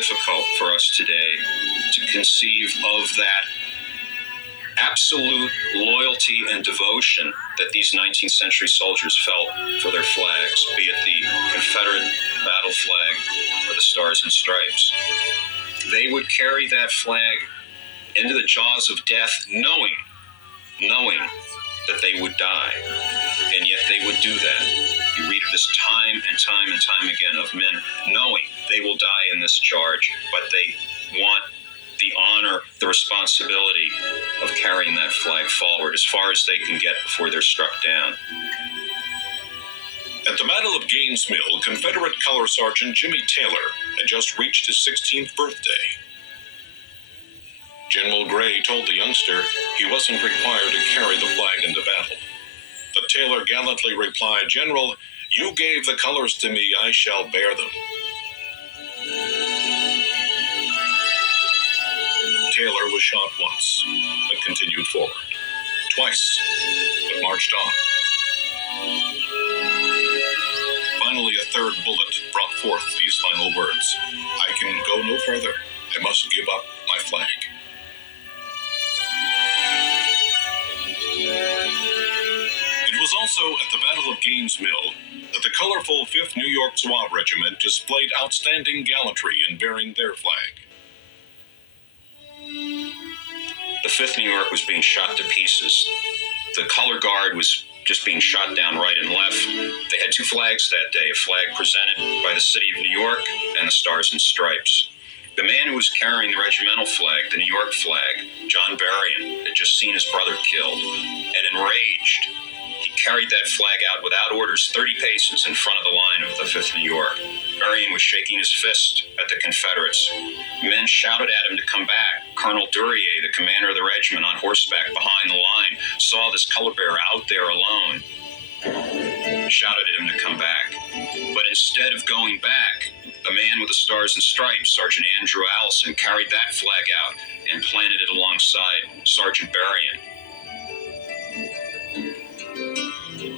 difficult for us today to conceive of that absolute loyalty and devotion that these 19th century soldiers felt for their flags, be it the Confederate battle flag or the Stars and Stripes. They would carry that flag into the jaws of death knowing that they would die, and yet they would do that. You read of this time and time and time again of men knowing they will die in this charge, but they want the honor, the responsibility of carrying that flag forward as far as they can get before they're struck down. At the Battle of Gaines Mill, Confederate Color Sergeant Jimmy Taylor had just reached his 16th birthday. General Gray told the youngster he wasn't required to carry the flag into battle. But Taylor gallantly replied, "General, you gave the colors to me, I shall bear them." Taylor was shot once, but continued forward. Twice, but marched on. Finally, a third bullet brought forth these final words: "I can go no further. I must give up my flag." It was also at the Battle of Gaines Mill that the colorful 5th New York Zouave Regiment displayed outstanding gallantry in bearing their flag. The 5th New York was being shot to pieces. The color guard was just being shot down right and left. They had 2 flags that day, a flag presented by the city of New York and the Stars and Stripes. The man who was carrying the regimental flag, the New York flag, John Berrien, had just seen his brother killed, and enraged, he carried that flag out without orders 30 paces in front of the line of the 5th New York. Berrien was shaking his fist at the Confederates. Men shouted at him to come back. Colonel Duryea, the commander of the regiment on horseback behind the line, saw this color bearer out there alone, shouted at him to come back. But instead of going back, the man with the Stars and Stripes, Sergeant Andrew Allison, carried that flag out and planted it alongside Sergeant Berrien.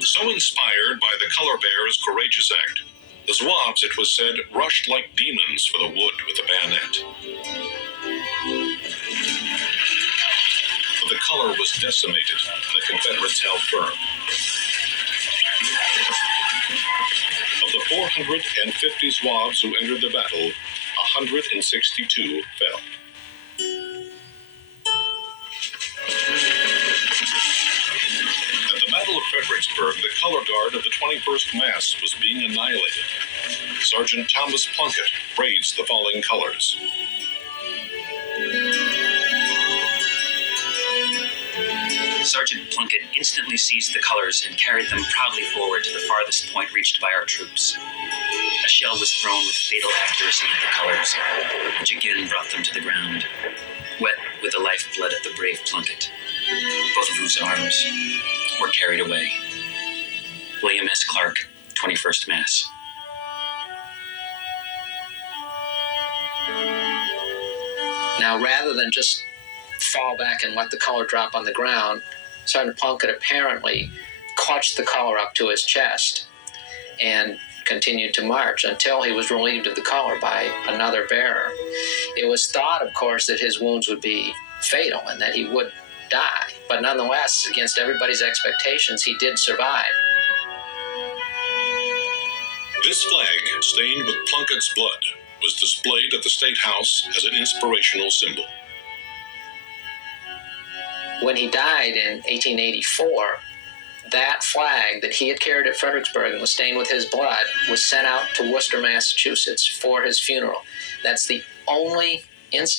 So inspired by the color bearers' courageous act, the Zouaves, it was said, rushed like demons for the wood with the bayonet. But the color was decimated, and the Confederates held firm. Of the 450 Zouaves who entered the battle, 162 fell. At the Battle of Fredericksburg, the color guard of the 21st Mass was being annihilated. Sergeant Thomas Plunkett raised the falling colors. Sergeant Plunkett instantly seized the colors and carried them proudly forward to the farthest point reached by our troops. A shell was thrown with fatal accuracy at the colors, which again brought them to the ground, wet with the lifeblood of the brave Plunkett, both of whose arms were carried away. William S. Clark, 21st Mass. Now, rather than just fall back and let the color drop on the ground, Sergeant Plunkett apparently clutched the color up to his chest and continued to march until he was relieved of the color by another bearer. It was thought, of course, that his wounds would be fatal and that he would die, but nonetheless, against everybody's expectations, he did survive. This flag, stained with Plunkett's blood, was displayed at the State House as an inspirational symbol. When he died in 1884, that flag that he had carried at Fredericksburg and was stained with his blood was sent out to Worcester, Massachusetts for his funeral. That's the only instance